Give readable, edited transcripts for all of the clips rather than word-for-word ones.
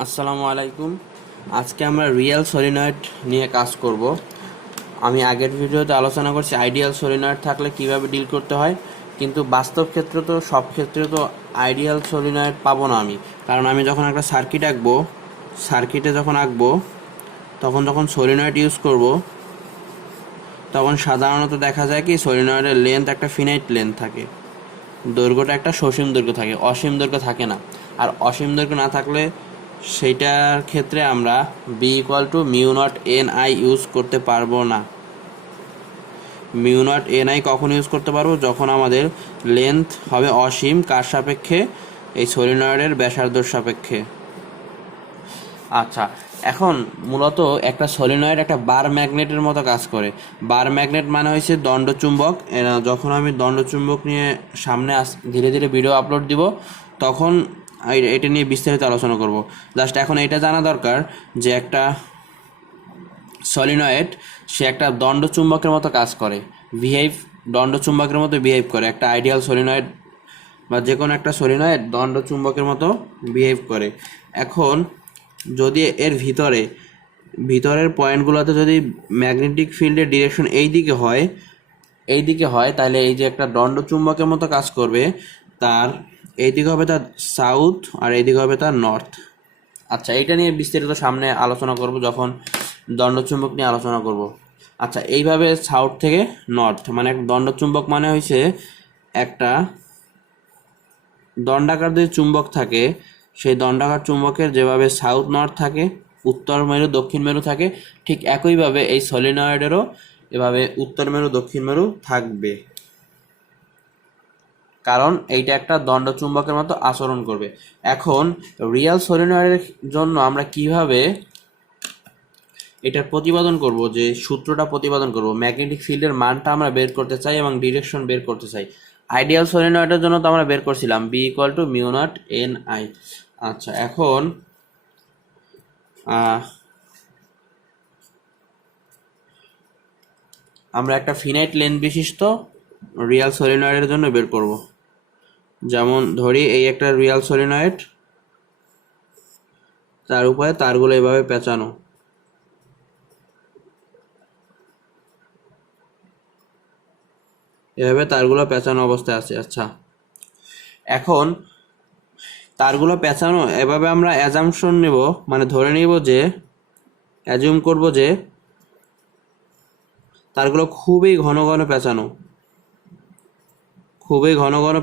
আসসালামু আলাইকুম। আজকে আমরা রিয়েল সলিনয়েড নিয়ে কাজ করব। আমি আগের ভিডিওতে আলোচনা করছি আইডিয়াল সলিনয়েড থাকলে কিভাবে ডিল করতে হয়, কিন্তু বাস্তব ক্ষেত্রে তো সব ক্ষেত্রে তো আইডিয়াল সলিনয়েড পাবো না আমি। কারণ আমি যখন একটা সার্কিটে যখন আঁকবো তখন যখন সলিনয়েড ইউজ করব তখন সাধারণত দেখা যায় কি সলিনয়েডের লেন্থ একটা ফিনাইট লেন্থ থাকে, দৈর্ঘ্যটা একটা সসীম দৈর্ঘ্য থাকে, অসীম দৈর্ঘ্য থাকে না। আর অসীম দৈর্ঘ্য না থাকলে সেইটার ক্ষেত্রে আমরা B=μ0 Ni ইউজ করতে পারবো না। μ0 Ni কখন ইউজ করতে পারবো? যখন আমাদের লেন্থ হবে অসীম। কার সাপেক্ষে? এই সলিনয়েডের ব্যাসার্ধর সাপেক্ষে। আচ্ছা, এখন মূলত একটা সলিনয়েড একটা বার ম্যাগনেটের মতো কাজ করে। বার ম্যাগনেট মানে হচ্ছে দণ্ডচুম্বক। যখন আমি দণ্ডচুম্বক নিয়ে সামনে ধীরে ধীরে ভিডিও আপলোড দিব তখন এটা নিয়ে বিস্তারিত আলোচনা করব। জাস্ট এখন এটা জানা দরকার যে একটা সলিনয়েড সে একটা দণ্ডচুম্বকের মতো কাজ করে, দণ্ডচুম্বকের মতো বিহেভ করে। একটা আইডিয়াল সলিনয়েড বা যে কোনো একটা সলিনয়েড দণ্ডচুম্বকের মতো বিহেভ করে। এখন যদি এর ভিতরের পয়েন্টগুলোতে যদি ম্যাগনেটিক ফিল্ডের ডিরেকশন এই দিকে হয় তাহলে এই যে একটা দণ্ডচুম্বকের মতো কাজ করবে, তার এই দিকে হবে তার সাউথ আর এই দিকে হবে তার নর্থ। আচ্ছা, এইটা নিয়ে বিস্তারিত সামনে আলোচনা করব যখন দণ্ডচুম্বক নিয়ে আলোচনা করব। আচ্ছা, এইভাবে সাউথ থেকে নর্থ মানে একটা দণ্ডচুম্বক মানে হয়েছে একটা দণ্ডাকার যে চুম্বক থাকে, সেই দণ্ডাকার চুম্বকের যেভাবে সাউথ নর্থ থাকে, উত্তর মেরু দক্ষিণ মেরু থাকে, ঠিক একইভাবে এই সলিনয়েডেরও এভাবে উত্তর মেরু দক্ষিণ মেরু থাকবে। কারণ এইটা একটা দণ্ডচুম্বকের মতো আচরণ করবে। এখন রিয়েল সলিনয়েডের জন্য আমরা কিভাবে এটার প্রতিপাদন করব, যে সূত্রটা প্রতিপাদন করব, ম্যাগনেটিক ফিল্ডের মানটা আমরা বের করতে চাই এবং ডিরেকশন বের করতে চাই। আইডিয়াল সলিনয়েডের জন্য তো আমরা বের করছিলাম B=μ0 Ni। আচ্ছা, এখন আমরা একটা ফিনাইট লেন্থ বিশিষ্ট রিয়েল সলিনয়েডের জন্য বের করব। যেমন ধরি এই একটা রিয়েল সলিনয়েড, তার উপরে তারগুলো এভাবে পেঁচানো, এভাবে তারগুলো পেঁচানো অবস্থায় আছে। আচ্ছা, এখন তারগুলো পেঁচানো এভাবে আমরা অ্যাজাম্পশন নেব, মানে ধরে নিব যে, অ্যাজিউম করব যে তারগুলো খুবই ঘন ঘন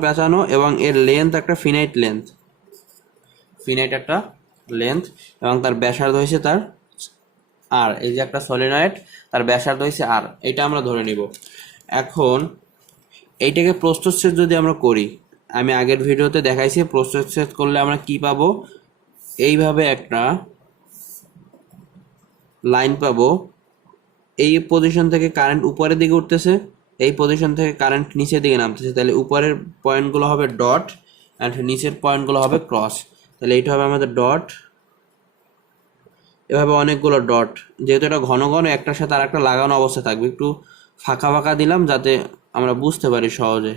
পেঁচানো, এবং এর লেন্থ একটা ফিনাইট একটা লেন্থ, এবং তার ব্যাসার্ধ হয়েছে তার আর। এই যে একটা সলিনয়েড, তার ব্যাসার্ধ হয়েছে আর, এটা আমরা ধরে নিব। এখন এইটাকে প্রস্থচ্ছেদ যদি আমরা করি, আমি আগের ভিডিওতে দেখাইছি প্রস্থচ্ছেদ করলে আমরা কি পাবো। এইভাবে একটা লাইন পাবো, এই পজিশন থেকে কারেন্ট উপরের দিকে উঠতেছে, এই পজিশন থেকে কারেন্ট নিচের দিকে নামতেছে। তাহলে উপরের পয়েন্টগুলো হবে ডট অ্যান্ড নিচের পয়েন্টগুলো হবে ক্রস। তাহলে এইটা হবে আমাদের ডট, এভাবে অনেকগুলো ডট। যেহেতু এটা ঘন ঘন একটার সাথে আর একটা লাগানো অবস্থা থাকবে, একটু ফাঁকা ফাঁকা দিলাম যাতে আমরা বুঝতে পারি সহজে।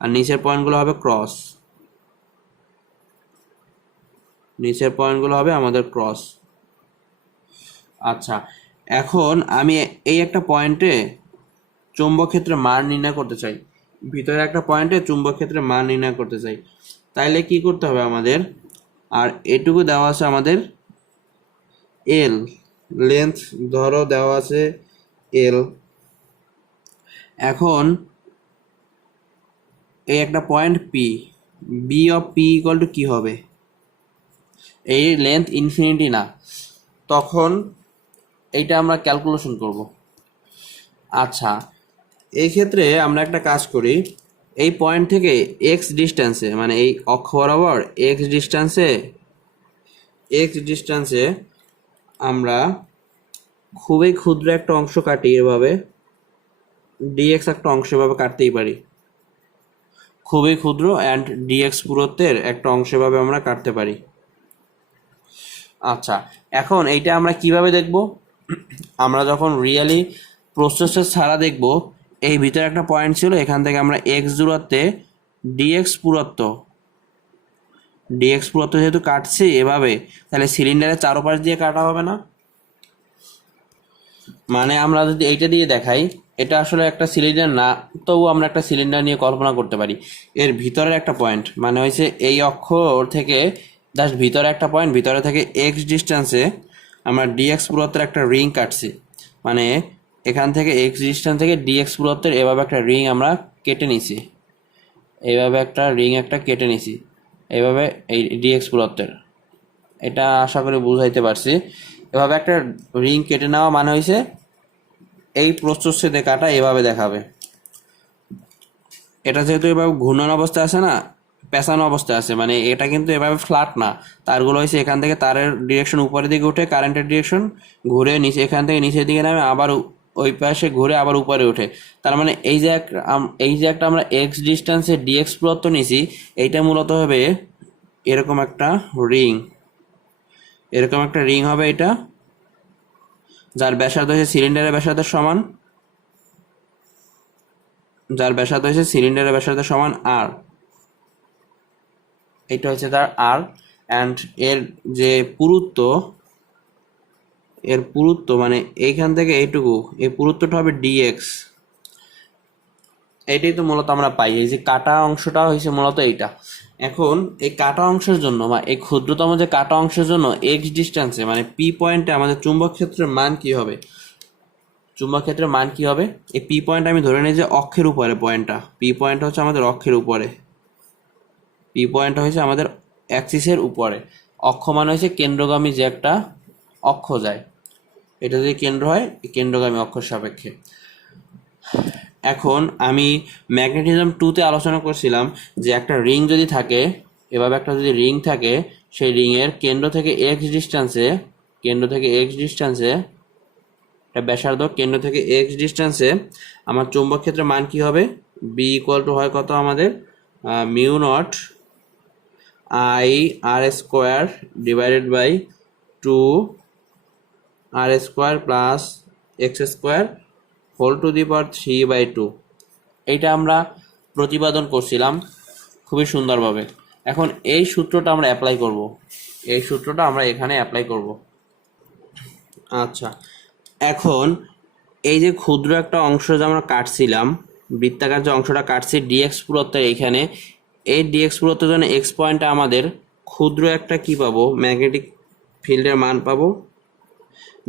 আর নিচের পয়েন্টগুলো হবে ক্রস, নিচের পয়েন্টগুলো হবে আমাদের ক্রস। আচ্ছা, এখন আমি এই একটা পয়েন্টে চৌম্বক ক্ষেত্রে মান নির্ণয় করতে চাই, ভিতরে একটা পয়েন্টে চুম্বক ক্ষেত্রে মান নির্ণয় করতে চাই। তাইলে কি করতে হবে আমাদের? আর এটুকু দেওয়া আছে আমাদের এল, লেন্থ ধরো দেওয়া আছে এল। এখন এই একটা পয়েন্ট পি, B=P কি হবে? এই লেন্থ ইনফিনিটি না, তখন এইটা আমরা ক্যালকুলেশন করব। আচ্ছা, এই ক্ষেত্রে আমরা একটা কাজ করি, এই পয়েন্ট থেকে এক্স ডিস্টেন্সে, মানে এই অক্ষ বরাবর এক্স ডিস্টেন্সে আমরা খুবই ক্ষুদ্র একটা অংশ কাটি, এভাবে ডিএক্স একটা অংশ এভাবে কাটতেই পারি, খুবই ক্ষুদ্র অ্যান্ড ডিএক্স পুরুত্বের একটা অংশ এভাবে আমরা কাটতে পারি। আচ্ছা, এখন এইটা আমরা কিভাবে দেখব? আমরা যখন রিয়েলি প্রসেসর ছাড়া দেখব, এই ভিতরে একটা পয়েন্ট ছিল, এখান থেকে আমরা এক্স দূরত্বে ডিএক্স পুরুত্ব ডিএক্স পুরুত্ব যেহেতু কাটছি এভাবে, তাহলে সিলিন্ডারের চারপাশ দিয়ে কাটা হবে না? মানে আমরা যদি এইটা দিয়ে দেখাই, এটা আসলে একটা সিলিন্ডার না, তবু আমরা একটা সিলিন্ডার নিয়ে কল্পনা করতে পারি। এর ভিতরের একটা পয়েন্ট মানে হয়েছে এই অক্ষ থেকে জাস্ট ভিতরে একটা পয়েন্ট, ভিতরে থেকে এক্স ডিস্টেন্সে আমরা ডিএক্স পুরুত্বের একটা রিং কাটছি। মানে এখান থেকে এক্স ডিস্টেন্স থেকে ডিএক্স পুরুত্বের এভাবে একটা রিং আমরা কেটে নিছি, এইভাবে একটা রিং একটা কেটে নিছি এইভাবে এই ডিএক্স পুরুত্বের। এটা আশা করি বুঝাইতে পারছি। এভাবে একটা রিং কেটে নেওয়া মানে হয়েছে এই প্রস্থচ্ছেদে কাটা এভাবে দেখাবে। এটা যেহেতু এভাবে ঘূর্ণন অবস্থায় আছে না, পেঁচানো অবস্থায় আছে, মানে এটা কিন্তু এভাবে ফ্ল্যাট না। তারগুলো হয়েছে এখান থেকে তারের ডিরেকশন উপরের দিকে উঠে, কারেন্টের ডিরেকশন ঘুরে নিচে, এখান থেকে নিচের দিকে নামে আবার ওই পাশে ঘুরে আবার উপরে ওঠে। তার মানে এই যে একটা আমরা এক্স ডিস্টেন্সে ডিএক্স পুরুত্ব নিছি, এইটা মূলত হবে এরকম একটা রিং, এরকম একটা রিং হবে এটা, যার ব্যাসার্ধ হচ্ছে সিলিন্ডারের ব্যাসার্ধের সমান, যার ব্যাসার্ধ হচ্ছে সিলিন্ডারের ব্যাসার্ধের সমান আর। এটা হচ্ছে তার আর। অ্যান্ড এর যে পুরুত্ব, এর পুরুত্ব মানে এইখান থেকে এইটুকু, এই পুরুত্বটা হবে ডিএক্স। এইটাই তো মূলত আমরা পাই, এই যে কাটা অংশটা হয়েছে মূলত এইটা। এখন এই কাটা অংশের জন্য বা এই ক্ষুদ্রতম যে কাটা অংশের জন্য এক্স ডিস্টেন্সে মানে পি পয়েন্টে আমাদের চুম্বক ক্ষেত্রের মান কি হবে? চুম্বক ক্ষেত্রের মান কি হবে? এই পি পয়েন্ট আমি ধরে নিই যে অক্ষের উপরে পয়েন্টটা, পি পয়েন্ট হচ্ছে আমাদের অক্ষের উপরে, পি পয়েন্ট হয়েছে আমাদের অ্যাক্সিসের উপরে। অক্ষ মানে হয়েছে কেন্দ্রগামী যে একটা অক্ষ যায়, এটা যদি কেন্দ্র হয় কেন্দ্রগামী অক্ষর সাপেক্ষে। এখন আমি ম্যাগনেটিজম 2-তে আলোচনা করছিলাম যে একটা রিং যদি থাকে, এভাবে একটা যদি রিং থাকে, সেই রিংয়ের কেন্দ্র থেকে এক্স ডিস্টেন্সে, কেন্দ্র থেকে এক্স ডিস্টেন্সে একটা ব্যাসার্ধ, কেন্দ্র থেকে এক্স ডিস্টেন্সে আমার চৌম্বক ক্ষেত্রের মান কি হবে? বি ইকুয়াল টু হয় কত আমাদের? Mu naught I r square divided by 2 r square plus x square whole to the power 3/2। এইটা আমরা প্রতিপাদন করছিলাম খুবই সুন্দরভাবে। এখন এই সূত্রটা আমরা অ্যাপ্লাই করব, এই সূত্রটা আমরা এখানে অ্যাপ্লাই করব। আচ্ছা, এখন এই যে ক্ষুদ্র একটা অংশ যে আমরা কাটছিলাম, বৃত্তাকার যে অংশটা কাটছি ডিএক্স পুরুত্বের, এইখানে এই ডিএক্স পুরুত্বের জন্য এক্স পয়েন্টে আমাদের ক্ষুদ্র একটা কি পাবো? ম্যাগনেটিক ফিল্ডের মান পাবো।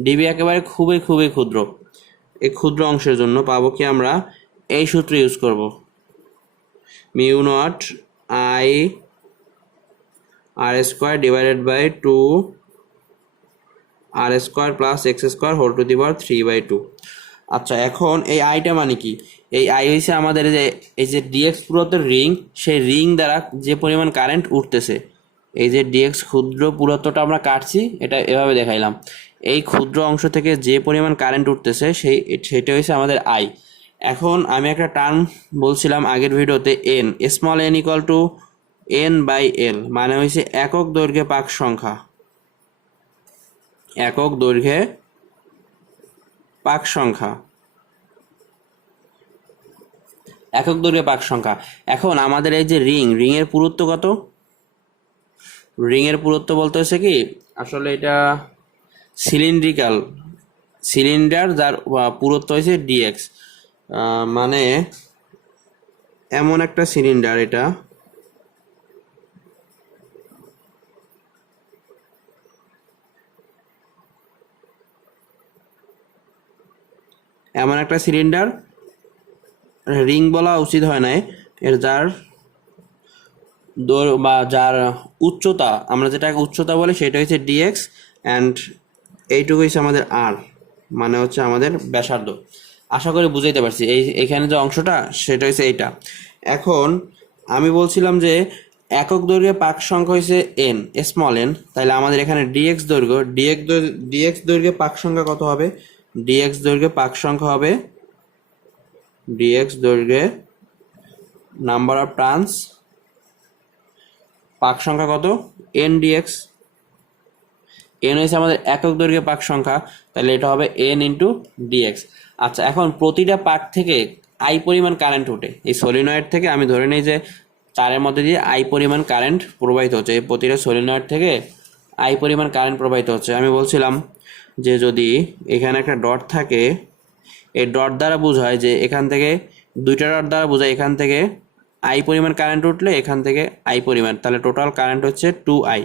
ডিবি একেবারে খুবই খুবই ক্ষুদ্র। এই ক্ষুদ্র অংশের জন্য পাবো কি আমরা? এই সূত্র ইউজ করব, mu naught I r square divided by 2 r square plus x square whole to the power 3/2। আচ্ছা, এখন এই আইটা মানে কি? এই আই হচ্ছে আমাদের এই যে ডিএক্স পুরুত্বের রিং, সেই রিং দ্বারা যে পরিমাণ কারেন্ট উঠতেছে, এই যে ডিএক্স ক্ষুদ্র পুরুত্বটা আমরা কাটছি, এটা এভাবে দেখাইলাম, এই ক্ষুদ্র অংশ থেকে যে পরিমাণ কারেন্ট উঠতেছে সেটা হচ্ছে আমাদের আই। এখন আমি একটা টার্ম বলছিলাম আগের ভিডিওতে, n, small n equal to n by l, মানে হয়েছে একক দৈর্ঘ্যে পাক সংখ্যা, একক দৈর্ঘ্যে পাক সংখ্যা, একক দৈর্ঘ্যে পাক সংখ্যা। এখন আমাদের এই যে রিংয়ের পুরুত্ব কত? রিংয়ের পুরুত্ব বলতে হচ্ছে কি, আসলে এটা সিলিন্ড্রিক্যাল সিলিন্ডার, যার পুরুত্ব হয়েছে ডিএক্স। মানে এমন একটা সিলিন্ডার, এটা এমন একটা সিলিন্ডার, রিং বলা উচিত হয় না এর, যার দৈর্ঘ্য বা যার উচ্চতা, আমরা যেটাকে উচ্চতা বলি সেটা হচ্ছে ডিএক্স, অ্যান্ড এইটুকু হচ্ছে আমাদের আর, মানে হচ্ছে আমাদের ব্যাসার্ধ। আশা করি বুঝাইতে পারছি। এইখানে যে অংশটা সেটা হচ্ছে এইটা। এখন আমি বলছিলাম যে একক দৈর্ঘ্যে পাক সংখ্যা হচ্ছে এন, স্মল এন, তাহলে আমাদের এখানে ডিএক্স দৈর্ঘ্যে পাক সংখ্যা কত হবে? ডিএক্স দৈর্ঘ্যে পাক সংখ্যা হবে, ডিএক্স দৈর্ঘ্যে নাম্বার অফ টার্নস পাক সংখ্যা কত? N dx. এন হয়েছে আমাদের একক দৈর্ঘ্যে পাক সংখ্যা, তাহলে এটা হবে এন ইন্টু ডিএক্স। আচ্ছা, এখন প্রতিটা পাক থেকে আই পরিমাণ কারেন্ট ওঠে এই সলিনয়েড থেকে। আমি ধরে নিই যে তারের মধ্যে দিয়ে আই পরিমাণ কারেন্ট প্রবাহিত হচ্ছে, এই প্রতিটা সলিনয়েড থেকে আই পরিমাণ কারেন্ট প্রবাহিত হচ্ছে। আমি বলছিলাম যে যদি এখানে একটা ডট থাকে, এই ডট দ্বারা বোঝায় যে এখান থেকে দুইটা ডট দ্বারা বোঝায় এখান থেকে আই পরিমাণ কারেন্ট উঠলে এখান থেকে আই পরিমাণ, তাহলে টোটাল কারেন্ট হচ্ছে 2i।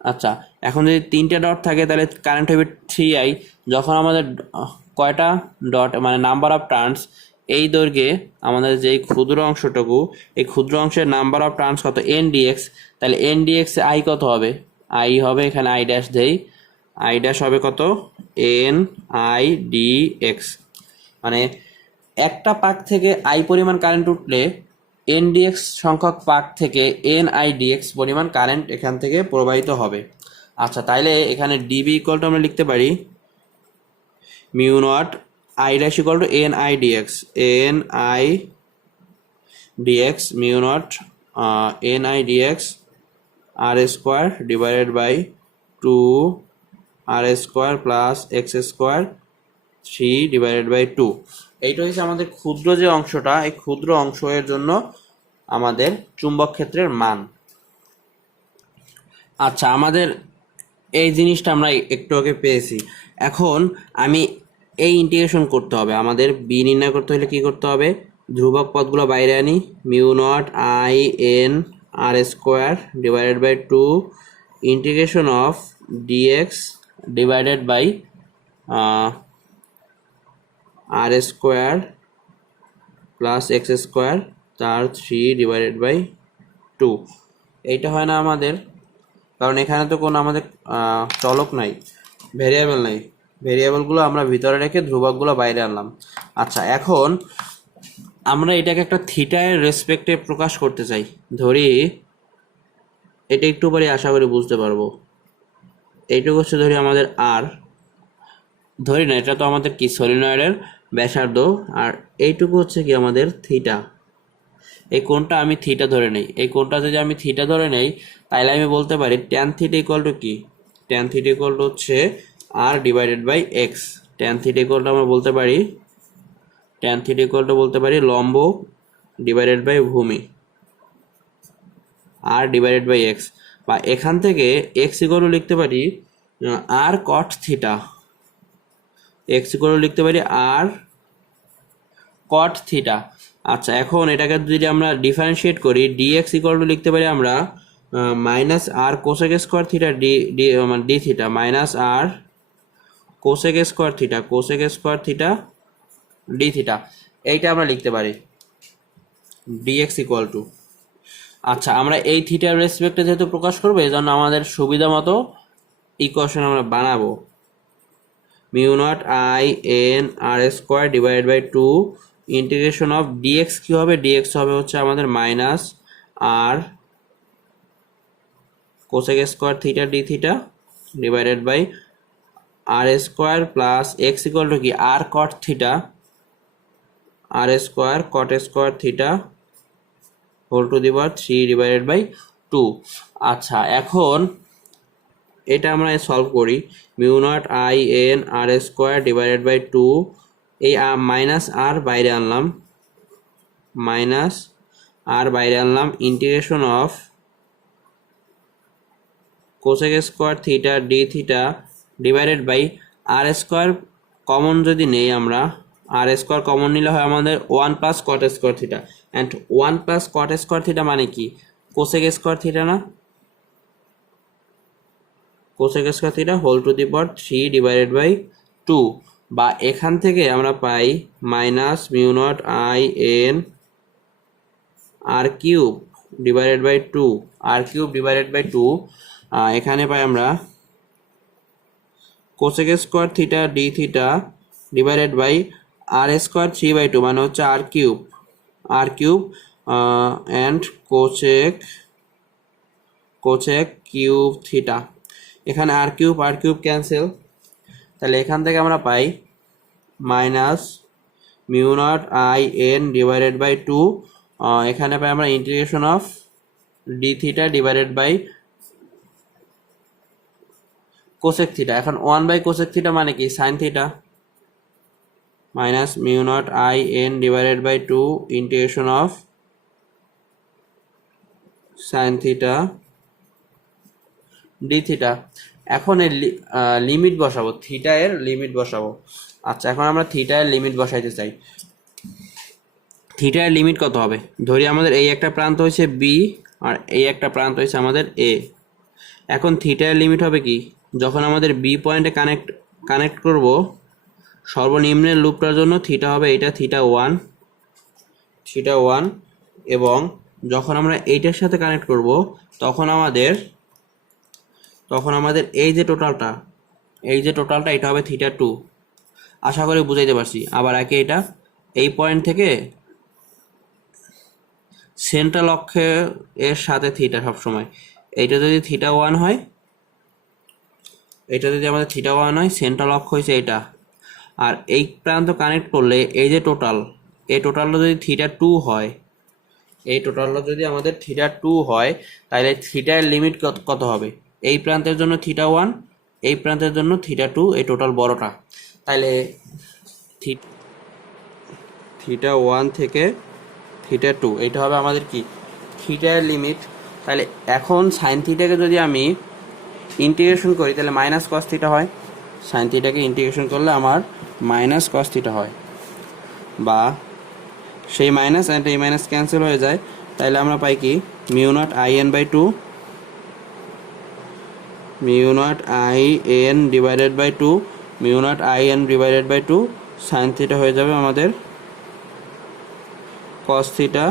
আচ্ছা, এখন যদি তিনটা ডট থাকে তাহলে কারেন্ট হবে 3i। যখন আমাদের কয়টা ডট মানে নাম্বার অফ টার্নস, এই দৈর্ঘ্যে আমাদের যে ক্ষুদ্র অংশটুকু, এই ক্ষুদ্র অংশের নাম্বার অফ টার্নস কত n dx, তাহলে n dx আই কত হবে, আই হবে এখানে আই ড্যাশ দেই, আই ড্যাশ হবে কত n i dx। মানে একটা পাক থেকে আই পরিমাণ কারেন্ট উঠলে এন ডিএক্স সংখ্যক পাক থেকে এন আই ডিএক্স পরিমাণ কারেন্ট এখান থেকে প্রবাহিত হবে। আচ্ছা, তাইলে এখানে ডিবি ইকুয়াল টু আমরা লিখতে পারি mu naught I dash equal to n I dx, n I dx mu naught n I dx r square divided by 2 r square plus x square 3 divided by 2। এইটা হচ্ছে আমাদের ক্ষুদ্র যে অংশটা, এই ক্ষুদ্র অংশের জন্য আমাদের চুম্বক ক্ষেত্রের মান। আচ্ছা, আমাদের এই জিনিসটা আমরা একটু আগে পেয়েছি। এখন আমি এই ইন্টিগ্রেশন করতে হবে, আমাদের বি নির্ণয় করতে হলে কি করতে হবে, ধ্রুবক পদগুলো বাইরে আনি, mu naught I n r square divided by 2 integration of dx divided by r square plus x square তার 3 ডিভাইডেড বাই 2। এইটা হয় না আমাদের, কারণ এখানে তো কোনো আমাদের চলক নাই, ভেরিয়েবল নাই, ভেরিয়েবলগুলো আমরা ভিতরে রেখে ধ্রুবকগুলো বাইরে আনলাম। আচ্ছা, এখন আমরা এটাকে একটা থিটার রেসপেক্টে প্রকাশ করতে চাই। ধরি এটা একটু পরে আশা করি বুঝতে পারবো। এইটুকু হচ্ছে ধরি আমাদের আর, ধরি না এটা তো আমাদের কি সলিনয়েডের ব্যাসার্ধ, আর এইটুকু হচ্ছে কি আমাদের থিটা। এই কোণটা আমি থিটা ধরে নেই, এই কোণটা যদি আমি থিটা ধরে নেই তাহলে আমি বলতে পারি ট্যান থিটা ইকুয়াল টু কি, ট্যান থিটা ইকুয়াল টু হচ্ছে r divided by x. Tan theta equal to আমরা বলতে পারি, ট্যান থিটা ইকুয়াল টু বলতে পারি লম্ব ডিভাইডেড বাই ভূমি আর ডিভাইডেড বাই এক্স, বা এখান থেকে এক্স ইকুয়াল টু লিখতে পারি r cot theta, x equal to লিখতে পারি আর কট থিটা। আচ্ছা, এখন এটাকে যদি আমরা ডিফারেন্সিয়েট করি, ডিএক্স ইকুয়াল টু লিখতে পারি আমরা minus r cosec square theta d মানে d theta, minus r cosec square theta, cosec square theta d theta, এইটা আমরা লিখতে পারি ডিএক্স ইকুয়াল টু। আচ্ছা, আমরা এই থিটার রেসপেক্টে যেহেতু প্রকাশ করবো এই জন্য আমাদের সুবিধা মতো ইকুয়েশন আমরা বানাবো, mu naught I n r square divided by 2 integration of dx কি হবে, ডিএক্স হবে হচ্ছে আমাদের minus r cosec square theta d theta divided by r square plus x equal to কি r cot theta, r square cot square theta whole to the power 3 divided by 2। আচ্ছা, এখন এটা আমরা সলভ করি, mu naught I n r square divided by 2, এই minus r বাইরে আনলাম, minus r বাইরে আনলাম, integration of cosec square theta d theta divided by r square common যদি নেই আমরা, আর স্কোয়ার কমন নিলে হয় আমাদের 1 plus cot square theta, and 1 plus cot square theta মানে কি কোসেক স্কোয়ার থিটা না, cosec square theta whole to the power 3 divided by 2, বা এখান থেকে আমরা পাই minus mu naught I n r cube divided by 2, r cube divided by 2, এখানে পাই আমরা cosec square theta d theta divided by r square 3/2 মানে হচ্ছে r cube, r cube and cosec cube theta, এখানে আর কিউব ক্যান্সেল, তাহলে এখান থেকে আমরা পাই minus mu naught I n divided by 2, এখানে পাই আমরা integration of d theta divided by cosec theta. এখন 1 বাই কোসেক থিটা মানে কি sine theta, minus mu naught I n divided by 2 integration of sine theta d theta. এখন এর limit বসাবো, theta এর লিমিট বসাবো। আচ্ছা, এখন আমরা থিটা এর লিমিট বসাইতে চাই। থিটা এর লিমিট কত হবে? ধরি আমাদের এই একটা প্রান্ত হয়েছে বি আর এই একটা প্রান্ত হয়েছে আমাদের এ। এখন থিটা এর লিমিট হবে কি? যখন আমাদের বি পয়েন্টে কানেক্ট করব, সর্বনিম্নের লুপটার জন্য থিটা হবে এটা থিটা ওয়ান, এবং যখন আমরা এইটার সাথে কানেক্ট করব তখন আমাদের এই যে টোটালটা এটা হবে থিটা টু। আশা করি বুঝাইতে পারছি। আবার একে এটা এই পয়েন্ট থেকে সেন্ট্রাল অক্ষে এর সাথে থিটা সবসময়, এইটা যদি থিটা ওয়ান হয়, আমাদের থিটা ওয়ান হয়, সেন্ট্রাল অক্ষ হয়েছে এটা। আর এই প্রান্ত কানেক্ট করলে এই যে এই টোটালটা যদি থিটা টু হয়, তাহলে থিটার লিমিট কত হবে? এই প্রান্তের জন্য থিটা ওয়ান, এই প্রান্তের জন্য থিটা টু, এই টোটাল বড়টা। তাহলে থিটা ওয়ান থেকে থিটা টু, এটা হবে আমাদের কি? থিটার লিমিট। তাহলে এখন সাইন থিটাকে যদি আমি ইন্টিগ্রেশন করি তাহলে মাইনাস কস থিটা হয়। সাইন থিটাকে ইন্টিগ্রেশন করলে আমার মাইনাস কস থিটা হয়, বা সেই মাইনাস অ্যান্ড এই মাইনাস ক্যান্সেল হয়ে যায়। তাহলে আমরা পাই কি? Mu naught I n by two, mu naught I n divided by two, mu naught I n divided by two sine theta হয়ে যাবে আমাদের cos theta,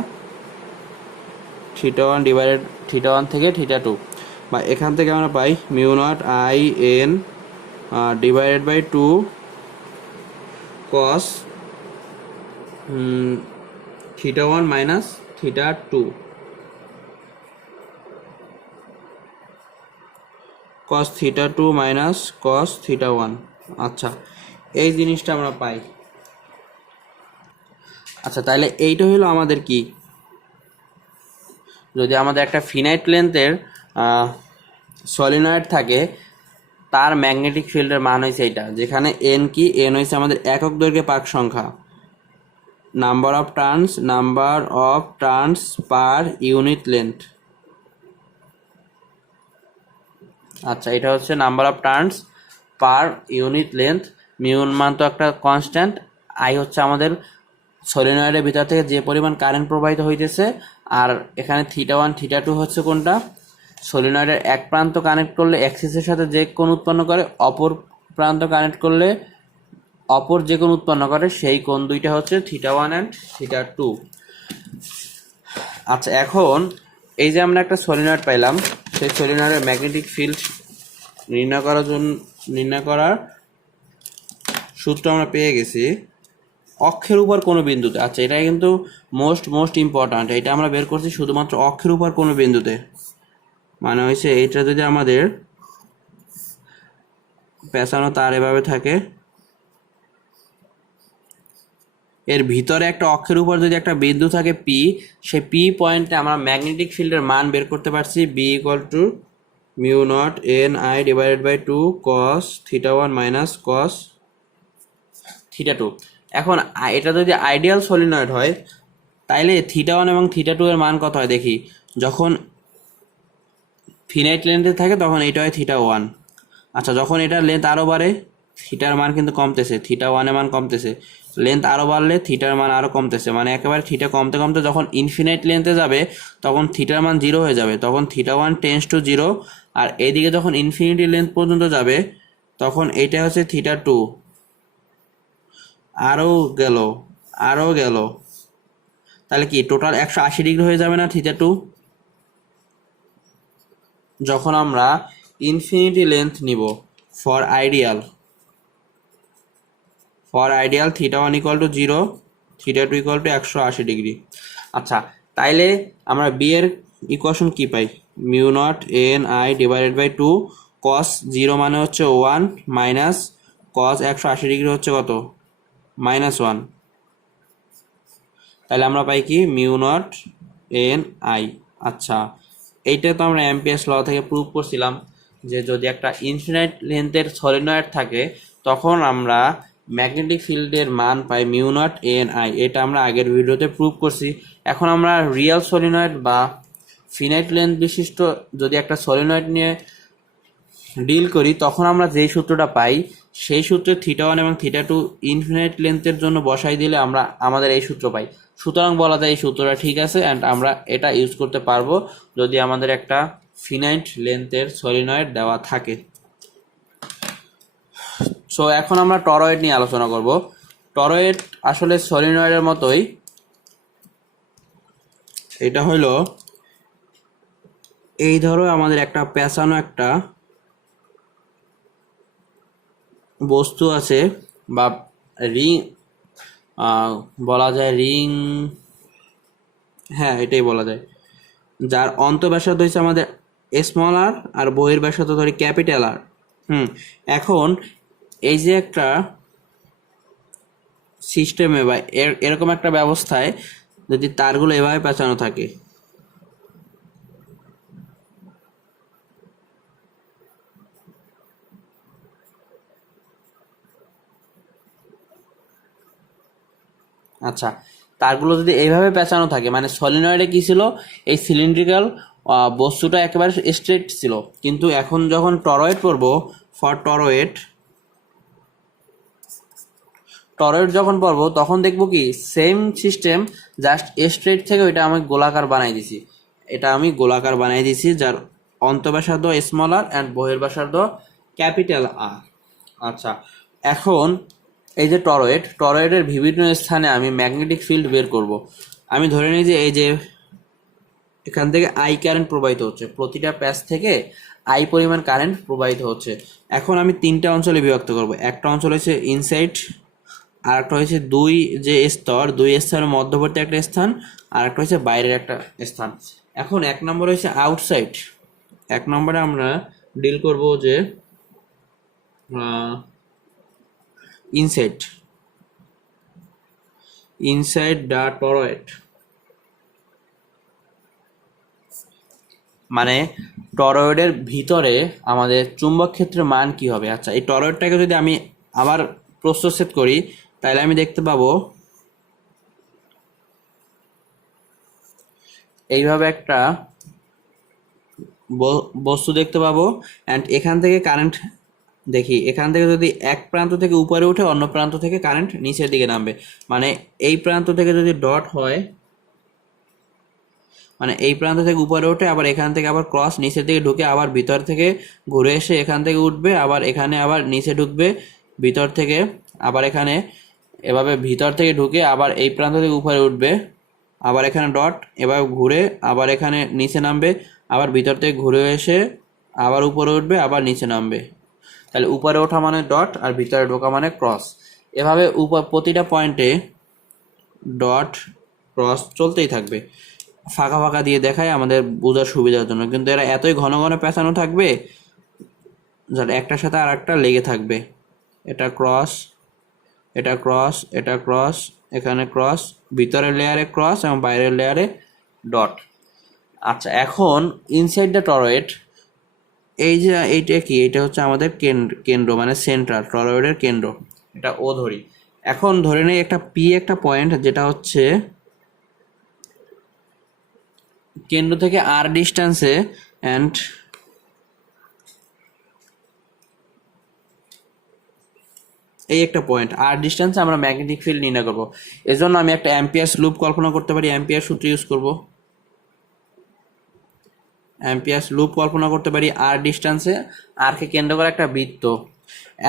theta one divided theta one থেকে থিটা টু, বা এখান থেকে আমরা পাই mu naught I n divided by two cos theta one minus theta two, cos theta two minus cos theta one. আচ্ছা, এই জিনিসটা আমরা পাই। আচ্ছা, তাহলে এইটা হলো আমাদের কি? যদি আমাদের একটা ফিনাইট লেন্থের সলিনয়েড থাকে, তার ম্যাগনেটিক ফিল্ডের মান হয়েছে এইটা, যেখানে এন কি? এন হয়েছে আমাদের একক দৈর্ঘ্যে পাক সংখ্যা, number of turns per unit length. আচ্ছা, এটা হচ্ছে number of turns per unit length. Muon মান তো একটা কনস্ট্যান্ট, আই হচ্ছে আমাদের সলিনয়েডের ভিতর থেকে যে পরিমাণ কারেন্ট প্রবাহিত হইতেছে, আর এখানে থিটা ওয়ান থিটা টু হচ্ছে কোনটা? সলিনয়েডের এক প্রান্ত কানেক্ট করলে অ্যাক্সিসের সাথে যে কোণ উৎপন্ন করে, অপর প্রান্ত কানেক্ট করলে অপর যে কোণ উৎপন্ন করে, সেই কোণ দুইটা হচ্ছে theta one and theta two. আচ্ছা, এখন এই যে আমরা একটা সলিনয়েড পাইলাম, সেই সলিনয়েডের ম্যাগনেটিক ফিল্ড নির্ণয় করার সূত্র আমরা পেয়ে গেছি অক্ষের উপর কোনো বিন্দুতে। আচ্ছা, এটা কিন্তু মোস্ট ইম্পর্ট্যান্ট। এটা আমরা বের করছি শুধুমাত্র অক্ষের উপর কোনো বিন্দুতে। মানে হয়েছে এইটা যদি আমাদের পেঁচানো তার এভাবে থাকে, এর ভিতরে একটা অক্ষের উপর যদি একটা বিন্দু থাকে পি, সেই পি পয়েন্টে আমরা ম্যাগনেটিক ফিল্ডের মান বের করতে পারছি, B equal to mu naught n I divided by two cos theta one minus cos theta two. এখন এটা যদি আইডিয়াল সলিনয়েড হয়, তাইলে থিটা ওয়ান এবং থিটা টু এর মান কত হয় দেখি। যখন ফিনাইট লেন্থে থাকে তখন এটা হয় থিটা ওয়ান। আচ্ছা, যখন এটার লেন্থ আরও বাড়ে, থিটার মান কিন্তু কমতেছে, থিটা ওয়ানের মান কমতেছে, লেন্থ আরও বাড়লে থিটার মান আরও কমতেছে, মানে একেবারে থিটা কমতে কমতে যখন ইনফিনাইট লেন্থে যাবে তখন থিটার মান জিরো হয়ে যাবে, তখন theta one tends to zero. আর এইদিকে যখন ইনফিনিটি লেন্থ পর্যন্ত যাবে তখন এইটা হচ্ছে থিটা টু, আরও গেল, তাহলে কি টোটাল 180 ডিগ্রি হয়ে যাবে না থিটা টু? যখন আমরা ইনফিনিটি লেন্থ নিব for ideal theta one equal to zero, theta two equal to 180 degree. আচ্ছা, তাইলে আমরা বি এর ইকুয়েশন কি পাই? Mu naught n I divided by two cos zero মানে হচ্ছে ওয়ান, মাইনাস কস 180 ডিগ্রি হচ্ছে কত? Minus one. তাহলে আমরা পাই কি? Mu naught n I. আচ্ছা, এইটা তো আমরা অ্যাম্পিয়ার্স ল থেকে প্রুভ করছিলাম যে যদি একটা ইনফিনাইট লেন্থের সলিনয়েড থাকে তখন আমরা ম্যাগনেটিক ফিল্ডের মান পাই মিউ নট এন আই। এটা আমরা আগের ভিডিওতে প্রুভ করছি। এখন আমরা রিয়েল সলিনয়েড বা ফিনাইট লেন্থ বিশিষ্ট যদি একটা সলিনয়েড নিয়ে ডিল করি তখন আমরা যেই সূত্রটা পাই সেই সূত্রে θ1 এবং θ2 ইনফিনাইট লেন্থের জন্য বসাই দিলে আমরা আমাদের এই সূত্র পাই। সুতরাং বলা যায় এই সূত্রটা ঠিক আছে অ্যান্ড আমরা এটা ইউজ করতে পারবো যদি আমাদের একটা ফিনাইট লেন্থের সলিনয়েড দেওয়া থাকে। সো এখন আমরা টরয়েড নিয়ে আলোচনা করব। টরয়েড আসলে সলিনয়েডের মতোই, এটা হলো এই ধরো আমাদের একটা পেঁচানো একটা বস্তু আছে বা রিং বলা যায়, রিং, হ্যাঁ এটাই বলা যায়, যার অন্তঃব্যাসার্ধ হচ্ছে আমাদের স্মল আর আর বহির্ব্যাসার্ধ ধরি ক্যাপিটাল আর। এখন এই যে একটা সিস্টেমে বা এরকম একটা ব্যবস্থায় যদি তারগুলো এভাবে পেঁচানো থাকে, আচ্ছা তারগুলো যদি এইভাবে পেঁচানো থাকে মানে সলিনয়েডে কি ছিল, এই সিলিন্ড্রিক্যাল বস্তুটা একেবারে স্ট্রেট ছিল, কিন্তু এখন যখন টরয়েড পড়বো, ফর টরয়েড যখন পড়বো তখন দেখবো কি সেম সিস্টেম, জাস্ট স্ট্রেট থেকে ওইটা আমি গোলাকার বানাই দিছি, এটা আমি গোলাকার বানাই দিছি যার অন্তঃব্যাসার্ধ স্মল আর অ্যান্ড বহির্ব্যাসার্ধ ক্যাপিটাল আর। আচ্ছা এখন এই যে টরয়েডের বিভিন্ন স্থানে আমি ম্যাগনেটিক ফিল্ড বের করব। আমি ধরে নিই যে এই যে এখান থেকে আই কারেন্ট প্রবাহিত হচ্ছে, প্রতিটা প্যাচ থেকে আই পরিমাণ কারেন্ট প্রবাহিত হচ্ছে। এখন আমি তিনটা অঞ্চলে বিভক্ত করব, একটা অঞ্চল হচ্ছে ইনসাইড, আর একটা হচ্ছে দুই স্তরের মধ্যবর্তী একটা স্থান, আর একটা হচ্ছে বাইরের একটা স্থান। এখন এক নম্বরে হচ্ছে আউটসাইড, এক নম্বরে আমরা ডিল করব যে ইনসাইড দ্য টরয়েড, মানে টরয়েডের ভিতরে আমাদের চুম্বক ক্ষেত্রের মান কি হবে। আচ্ছা এই টরয়েডটাকে যদি আমি আবার প্রস্থচ্ছেদ করি তাহলে আমি দেখতে পাবো এইভাবে একটা বস্তু দেখতে পাবো, অ্যান্ড এখান থেকে কারেন্ট দেখি, এখান থেকে যদি এক প্রান্ত থেকে উপরে উঠে অন্য প্রান্ত থেকে কারেন্ট নিচের দিকে নামবে, মানে এই প্রান্ত থেকে যদি ডট হয়, মানে এই প্রান্ত থেকে উপরে ওঠে আবার এখান থেকে আবার ক্রস নিচের দিকে ঢুকে আবার ভিতর থেকে ঘুরে এসে এখান থেকে উঠবে, আবার এখানে আবার নিচে ঢুকবে ভিতর থেকে, আবার এখানে এভাবে ভিতর থেকে ঢুকে আবার এই প্রান্ত থেকে উপরে উঠবে, আবার এখানে ডট এভাবে ঘুরে আবার এখানে নিচে নামবে, আবার ভিতর থেকে ঘুরে এসে আবার উপরে উঠবে আবার নিচে নামবে। তাহলে উপরে ওঠা মানে ডট আর ভিতরে ঢোকা মানে ক্রস। এভাবে প্রতিটা পয়েন্টে ডট ক্রস চলতেই থাকবে, ফাঁকা ফাঁকা দিয়ে দেখায় আমাদের বোঝার সুবিধার জন্য, কিন্তু এরা এতই ঘন ঘন পেঁচানো থাকবে যার একটার সাথে আর একটা লেগে থাকবে। এটা ক্রস, এটা ক্রস, এটা ক্রস, এখানে ক্রস, ভিতরের লেয়ারে ক্রস এবং বাইরের লেয়ারে ডট। আচ্ছা এখন ইনসাইড দ্য টরয়েড, এই যে এইটা কি, এটা হচ্ছে আমাদের কেন্দ্র মানে সেন্টার, টরয়েডের কেন্দ্র, এটা ও ধরি। এখন ধরে নেই একটা পি একটা পয়েন্ট যেটা হচ্ছে কেন্দ্র থেকে আর ডিস্টেন্সে, অ্যান্ড এই একটা পয়েন্ট আর ডিস্টেন্সে আমরা ম্যাগনেটিক ফিল্ড নির্ণয় করবো। এজন্য আমি একটা অ্যাম্পিয়ার্স লুপ কল্পনা করতে পারি, অ্যাম্পিয়ার সূত্র ইউজ করব, অ্যাম্পিয়ার্স লুপ কল্পনা করতে পারি আর ডিস্টেন্সে, আরকে কেন্দ্র করে একটা বৃত্ত।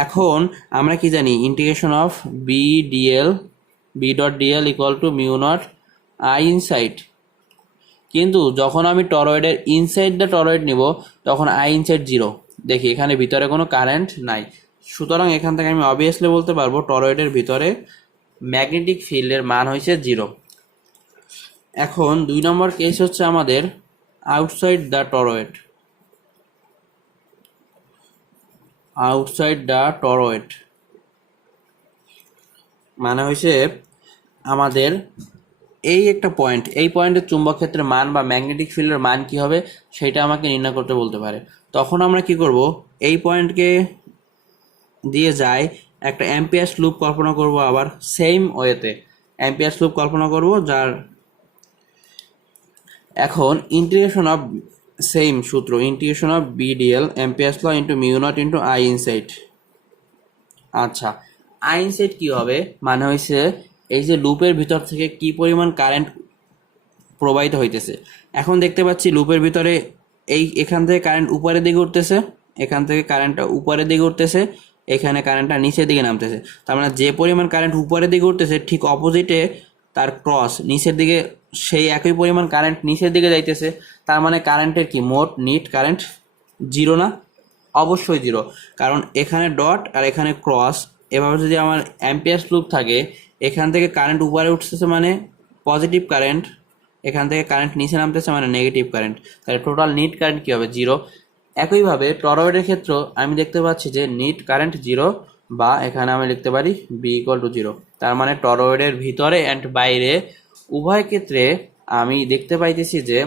এখন আমরা কি জানি, integration of B dot dl equal to mu naught I inside, কিন্তু যখন আমি টরয়েডের ইনসাইড দ্য টরয়েড নিব তখন আই ইনসাইড 0, দেখি এখানে ভিতরে কোনো কারেন্ট নাই, সুতরাং এখান থেকে আমি অবভিয়াসলি বলতে পারবো টরয়েডের ভিতরে ম্যাগনেটিক ফিল্ডের মান হয়েছে 0। এখন 2 নম্বর কেস হচ্ছে আমাদের আউটসাইড দ্য টরয়েড, মানে হয়েছে আমাদের এই একটা পয়েন্ট, এই পয়েন্টের চুম্বক ক্ষেত্রের মান বা ম্যাগনেটিক ফিল্ডের মান কি হবে সেটা আমাকে নির্ণয় করতে বলতে পারে। তখন আমরা কি করব, এই পয়েন্টকে দিয়ে যায় একটা অ্যাম্পিয়ার্স লুপ কল্পনা করব, আবার সেম ওয়েতে অ্যাম্পিয়ার্স লুপ কল্পনা করব, যার এখন ইন্টিগ্রেশন অফ সেম সূত্র, integration of B dl Ampere's law into mu naught into I inside. আচ্ছা, আই ইনসাইড কী হবে, মানে হয়েছে এই যে লুপের ভিতর থেকে কি পরিমাণ কারেন্ট প্রবাহিত হইতেছে। এখন দেখতে পাচ্ছি লুপের ভিতরে এখান থেকে কারেন্ট উপরের দিকে উঠতেছে, এখান থেকে কারেন্টটা উপরের দিকে উঠতেছে, এখানে কারেন্টটা নিচের দিকে নামতেছে। তার মানে যে পরিমাণ কারেন্ট উপরের দিকে উঠতেছে ঠিক অপোজিটে তার ক্রস নিচের দিকে সেই একই পরিমাণ কারেন্ট নিচের দিকে যাইতেছে। তার মানে কারেন্টের কি মোট নিট কারেন্ট জিরো না? অবশ্যই জিরো, কারণ এখানে ডট আর এখানে ক্রস। এভাবে যদি আমার অ্যাম্পিয়ার্স লুপ থাকে, এখান থেকে কারেন্ট উপরে উঠতেছে মানে পজিটিভ কারেন্ট, এখান থেকে কারেন্ট নিচে নামতেছে মানে নেগেটিভ কারেন্ট, তাহলে টোটাল নিট কারেন্ট কী হবে? জিরো। একইভাবে টরয়েডের ক্ষেত্রে আমি দেখতে পাচ্ছি যে নিট কারেন্ট জিরো, বা এখানে আমি লিখতে পারি বি ইকুয়াল টু জিরো। তার মানে টরয়েডের ভিতরে অ্যান্ড বাইরে উভয় ক্ষেত্রে আমি দেখতে পাইতেছি যে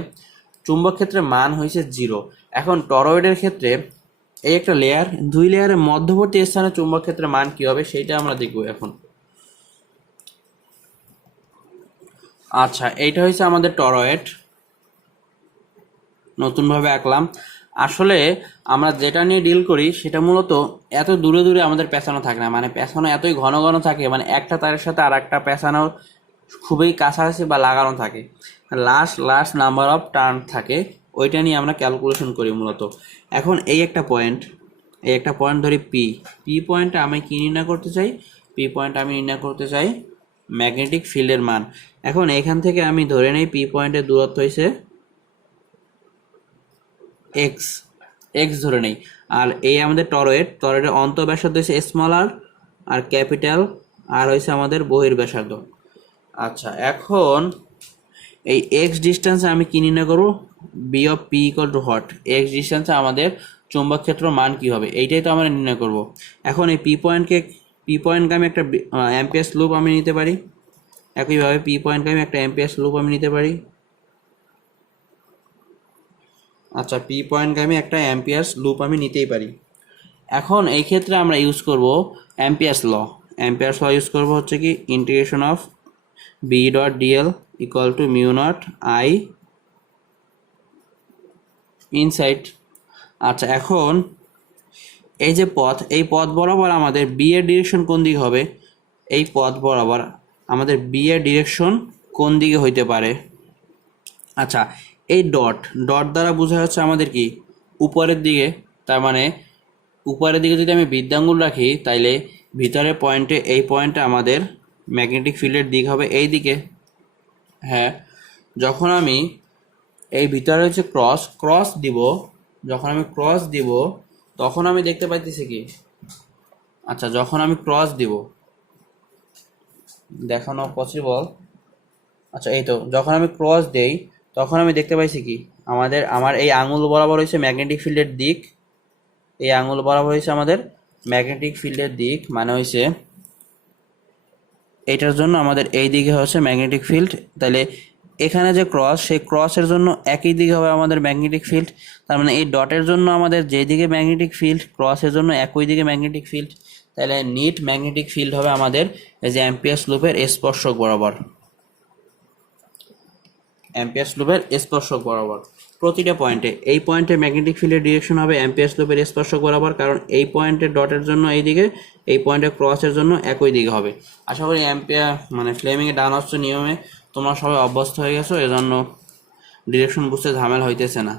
চুম্বক ক্ষেত্রে মান হয়েছে জিরো। এখন টরয়েডের ক্ষেত্রে এই একটা লেয়ার, দুই লেয়ারের মধ্যবর্তী স্থানে চুম্বক ক্ষেত্রে মান কী হবে সেইটা আমরা দেখব এখন। আচ্ছা, এইটা হচ্ছে আমাদের টরয়েড, নতুনভাবে আঁকলাম। আসলে আমরা যেটা নিয়ে ডিল করি সেটা মূলত এত দূরে দূরে আমাদের পেঁচানো থাকে না, মানে পেঁচানো এতই ঘন ঘন থাকে, মানে একটা তারের সাথে আর একটা পেঁচানো খুবই কাছাকাছি বা লাগানো থাকে, লাস্ট নাম্বার অফ টার্ন থাকে, ওইটা নিয়ে আমরা ক্যালকুলেশন করি মূলত। এখন এই একটা পয়েন্ট ধরি পি পয়েন্টে আমি কি নির্ণয় করতে চাই? পি পয়েন্টে আমি নির্ণয় করতে চাই ম্যাগনেটিক ফিল্ডের মান। এখন এখান থেকে আমি ধরে নেই পি পয়েন্টের দূরত্ব হয়েছে এক্স ধরে নেই। আর এই আমাদের টরয়েডের অন্তঃব্যাসার্ধ হচ্ছে স্মল আর ক্যাপিটাল আর হয়েছে আমাদের বহির্ব্যাসার্ধ। আচ্ছা, এখন এই এক্স ডিস্টেন্সে আমি কি নির্ণয় করবো? B of P equal to hot. X ডিস্টেন্সে আমাদের চুম্বক ক্ষেত্র মান কি হবে এইটাই তো আমরা নির্ণয় করব। এখন এই পি পয়েন্টকে আমি একটা অ্যাম্পিয়ার্স লুপ আমি নিতে পারি, একইভাবে পি পয়েন্টকে আমি একটা অ্যাম্পিয়ার্স লুপ আমি নিতে পারি। আচ্ছা, পি পয়েন্টকে আমি একটা অ্যাম্পিয়ার্স লুপ আমি নিতেই পারি। এখন এই ক্ষেত্রে আমরা ইউজ করব অ্যাম্পিয়ার্স ল ইউজ করব হচ্ছে কি integration of B dot dl equal to mu naught I inside. আচ্ছা, এখন এই যে এই পথ বরাবর আমাদের বি এর ডিরেকশন কোন দিকে হবে? এই পথ বরাবর আমাদের বি এর ডিরেকশন কোন দিকে হইতে পারে? আচ্ছা, এই ডট দ্বারা বোঝা যাচ্ছে আমাদের কি উপরের দিকে। তার মানে উপরের দিকে যদি আমি বৃদ্ধাঙ্গুল রাখি তাইলে ভিতরের পয়েন্টে এই পয়েন্টে আমাদের ম্যাগনেটিক ফিল্ডের দিক হবে এই দিকে। হ্যাঁ, যখন আমি এই ভিতরে হচ্ছে ক্রস দিব, যখন আমি ক্রস দিব তখন আমি দেখতে পাইতেছি কি, আচ্ছা যখন আমি ক্রস দিব দেখানো পসিবল। আচ্ছা, এই তো যখন আমি ক্রস দেই তখন আমি দেখতে পাইছি কি আমার এই আঙুল বরাবর হয়েছে ম্যাগনেটিক ফিল্ডের দিক, এই আঙুল বরাবর হয়েছে আমাদের ম্যাগনেটিক ফিল্ডের দিক, মানে হয়েছে এটার জন্য আমাদের এই দিকে হচ্ছে ম্যাগনেটিক ফিল্ড। তাহলে এখানে যে সেই ক্রসের জন্য একই দিকে হবে আমাদের ম্যাগনেটিক ফিল্ড। তার মানে এই ডটের জন্য আমাদের যেদিকে ম্যাগনেটিক ফিল্ড, ক্রসের জন্য একই দিকে ম্যাগনেটিক ফিল্ড। তাহলে নিট ম্যাগনেটিক ফিল্ড হবে আমাদের এই যে অ্যাম্পিয়ার্স লুপের স্পর্শক বরাবর, প্রতিটা পয়েন্টে। এই পয়েন্টে ম্যাগনেটিক ফিল্ডের ডিরেকশন হবে অ্যাম্পিয়ার্স লুপের স্পর্শক বরাবর, কারণ এই পয়েন্টের ডটের জন্য এই দিকে, এই পয়েন্টের ক্রসের জন্য একই দিকে হবে। আশা করি ফ্লেমিংয়ের ডান হস্ত নিয়মে তোমরা সবাই অভ্যস্ত হয়ে গেছো, এজন্য ডিরেকশন বুঝতে ঝামেলা হইতেছে না।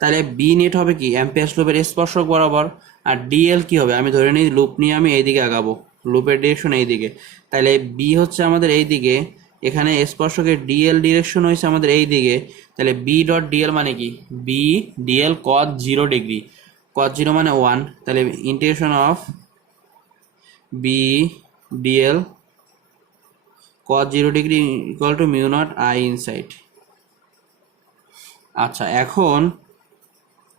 তাহলে বি নেট হবে কি অ্যাম্পিয়ার্স লুপের স্পর্শক বরাবর, আর ডিএল কি হবে? আমি ধরে নিই লুপ নিয়ে আমি এই দিকে আগাবো, লুপের ডিরেকশন এই দিকে। তাহলে বি হচ্ছে আমাদের এই দিকে, এখানে স্পর্শকের ডিএল ডিরেকশন হয়েছে আমাদের এই দিকে। তাহলে বি ডট ডিএল মানে কি? B dl cos 0 degree, cos 0 মানে 1। তাহলে integration of B dl cos 0 degree equal to mu naught I inside. আচ্ছা, এখন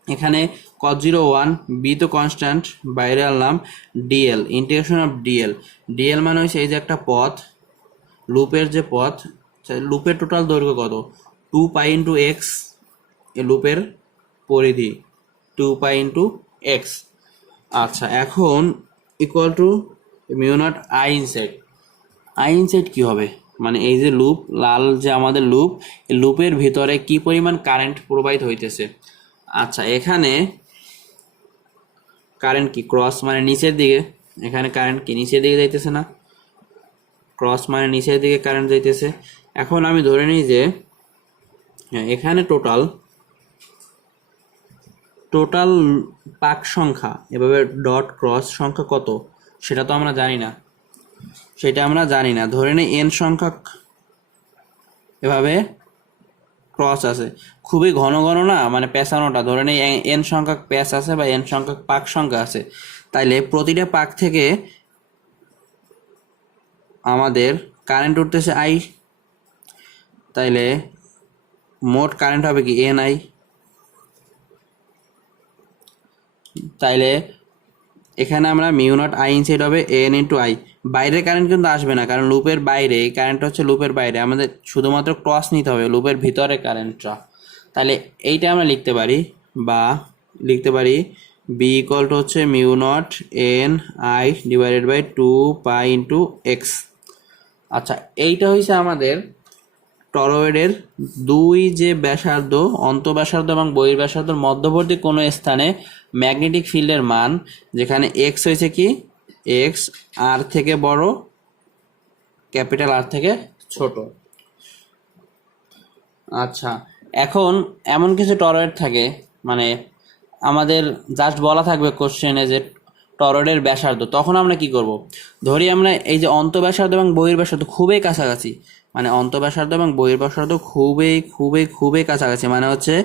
এখানে cos 0 1, বি তো কনস্ট্যান্ট বাইরে আনলাম, ডিএল ইন্টিগ্রেশন অফ ডিএল মানে হচ্ছে এই যে একটা পথ, লুপের যে পথ, লুপের টোটাল দৈর্ঘ্য কত? 2 পাই ইন্টু এক্স, এ লুপের পরিধি 2 পাই ইন্টু এক্স। আচ্ছা, এখন equal to mu naught I inside. I inside কী হবে? মানে এই যে লুপ, লাল যে আমাদের লুপ, এই লুপের ভিতরে কি পরিমাণ কারেন্ট প্রবাহিত হইতেছে। আচ্ছা, এখানে কারেন্ট কি ক্রস মানে নিচের দিকে, এখানে কারেন্ট কি নিচের দিকে যাইতেছে না, ক্রস মানে নিচের দিকে কারেন্ট যাইতেছে। এখন আমি ধরে নিই যে এখানে টোটাল পাক সংখ্যা, এভাবে ডট ক্রস সংখ্যা কত সেটা তো আমরা জানি না, ধরে নিই এন সংখ্যক এভাবে ক্রস আছে, খুবই ঘন ঘন না, মানে পেঁচানোটা, ধরে নিই এন সংখ্যক প্যাচ আছে বা এন সংখ্যক পাক সংখ্যা আছে, তাইলে প্রতিটা পাক থেকে আমাদের কারেন্ট উঠতেছে আই, তাইলে মোট কারেন্ট হবে কি এন আই। তাইলে এখানে আমরা মিউ নট আই ইনসাইড হবে এন ইন্টু আই। বাইরের কারেন্ট কিন্তু আসবে না, কারণ লুপের বাইরে, এই কারেন্টটা হচ্ছে লুপের বাইরে, আমাদের শুধুমাত্র ক্রস নিতে হবে লুপের ভিতরে কারেন্টটা। তাহলে এইটা আমরা লিখতে পারি বি ইকুয়াল টু হচ্ছে mu naught n I divided by 2 pi into x. আচ্ছা, এইটা হয়েছে আমাদের টরয়েডের দুই যে ব্যাসার্ধ, অন্তঃব্যাসার্ধ এবং বহির্ব্যাসার্ধের মধ্যবর্তী কোনো স্থানে ম্যাগনেটিক ফিল্ডের মান, যেখানে এক্স হয়েছে কি এক্স আর থেকে বড়, ক্যাপিটাল আর থেকে ছোট। আচ্ছা, এখন এমন কিছু টরয়েড থাকে, মানে আমাদের জাস্ট বলা থাকবে কোশ্চেনে যে টরয়েডের ব্যাসার্ধ, তখন আমরা কি করব, ধরি আমরা এই যে অন্তঃব্যাসার্ধ এবং বহির্ব্যাসার্ধ খুবই কাছাকাছি, মানে অন্তঃব্যাসার্ধ এবং বহির্ব্যাসার্ধ খুবই খুবই খুবই কাছাকাছি, মানে হচ্ছে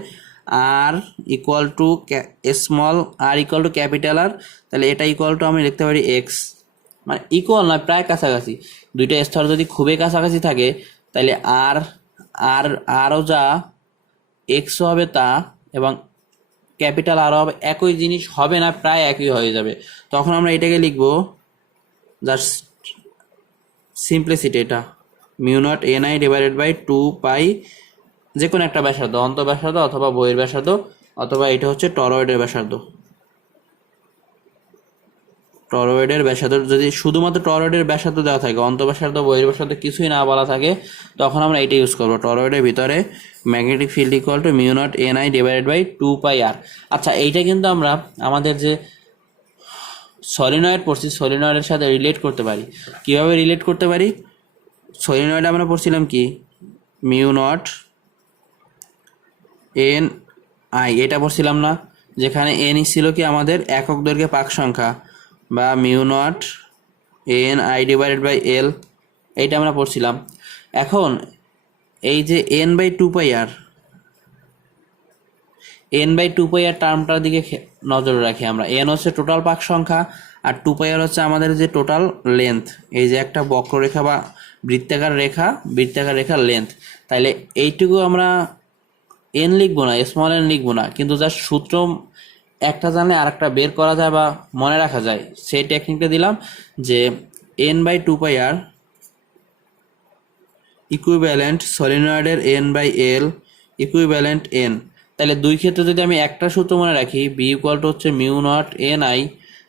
r equal to small r equal to capital r, তাহলে এটা ইকুয়াল টু আমি লিখতে পারি এক্স, মানে ইকুয়াল নয় প্রায় কাছাকাছি, দুইটা স্তর যদি খুবই কাছাকাছি থাকে তাহলে আর আর আরও যা এক্সও হবে তা, এবং ক্যাপিটাল আরও হবে, একই জিনিস হবে না, প্রায় একই হয়ে যাবে। তখন আমরা এটাকে লিখবো জাস্ট সিম্পলিসিটি, এটা mu naught n I divided by 2 pi, যে কোনো একটা ব্যাসার্ধ, অন্তঃব্যাসার্ধ অথবা বহির্ব্যাসার্ধ, অথবা এটা হচ্ছে টরয়েডের ব্যাসার্ধ। টরয়েডের ব্যাসার্ধ যদি শুধুমাত্র টরয়েডের ব্যাসার্ধ দেওয়া থাকে, অন্তঃব্যাসার্ধ বহির্ব্যাসার্ধ কিছুই না বলা থাকে, তখন আমরা এটা ইউজ করবো, টরয়েডের ভিতরে magnetic field equal to mu naught n I divided by 2 pi r. আচ্ছা, এইটা কিন্তু আমরা আমাদের যে সলিনয়েড পড়ছি, সলিনয়েডের সাথে রিলেট করতে পারি। কিভাবে রিলেট করতে পারি, সলিনয়েড আমরা পড়ছিলাম কি মিউ নট এন আই, এটা পড়ছিলাম না, যেখানে এন ছিল কি আমাদের একক দৈর্ঘ্যে পাক সংখ্যা, বা mu naught n I divided by l, এইটা আমরা পড়ছিলাম। এখন এই যে n by 2 pi r, n by 2 pi r টার্মটার দিকে নজর রাখি আমরা। এন হচ্ছে টোটাল পাক সংখ্যা, আর 2 পাই আর হচ্ছে আমাদের যে টোটাল লেন্থ, এই যে একটা বক্ররেখা বা বৃত্তাকার রেখার লেন্থ। তাইলে এইটুকু আমরা এন লিখবো না, স্মল এন লিখবো না, কিন্তু যার সূত্র একটা জানলে আর একটা বের করা যায় বা মনে রাখা যায়, সেই টেকনিকটা দিলাম, যে n by 2 pi r equivalent সলিনয়েডের n by l equivalent n. তাহলে দুই ক্ষেত্রে যদি আমি একটা সূত্র মনে রাখি, বি ইকুয়াল টু হচ্ছে মিউ নট এন আই,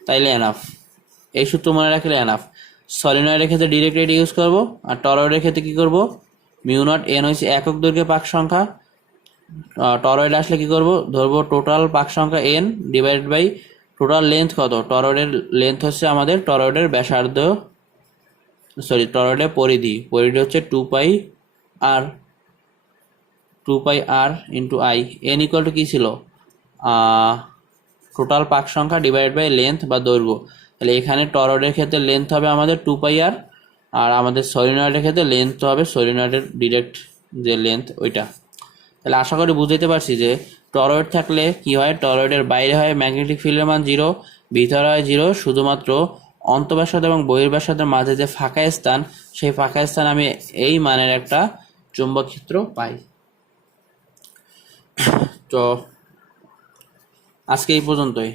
তাইলে এনাফ, এই সূত্র মনে রাখলে এনাফ। সলিনয়েডের ক্ষেত্রে ডিরেক্ট এটা ইউজ করবো, আর টরয়েডের ক্ষেত্রে কী করবো, মিউ নট এন হচ্ছে একক দৈর্ঘ্যে পাক সংখ্যা, টরয়েড আসলে কি করব, ধরবো টোটাল পাক সংখ্যা n divided by total length কত, টরয়েডের লেন্থ হচ্ছে আমাদের টরয়েডের ব্যাসার্ধ, টরয়েডের পরিধি হচ্ছে 2 pi r into I. N equal to কী ছিল, টোটাল পাক সংখ্যা ডিভাইডেড বাই লেন্থ বা দৈর্ঘ্য। তাহলে এখানে টরয়েডের ক্ষেত্রে লেন্থ হবে আমাদের 2 পাই আর, আর আমাদের সলিনয়েডের ক্ষেত্রে লেন্থ হবে সলিনয়েডের ডিরেক্ট যে লেন্থ ওইটা। তাহলে আশা করি বুঝতে পারছি যে টরয়েড থাকলে কি হয়, টরয়েডের বাইরে হয় ম্যাগনেটিক ফিল্ডের মান 0, ভিতরে হয় 0, শুধুমাত্র অন্তঃব্যাসার্ধ এবং বহির্ব্যাসার্ধের মাঝে যে ফাঁকা স্থান, সেই ফাঁকা স্থান আমি এই মানের একটা চুম্বক ক্ষেত্র পাই। তো আজকে এই পর্যন্তই।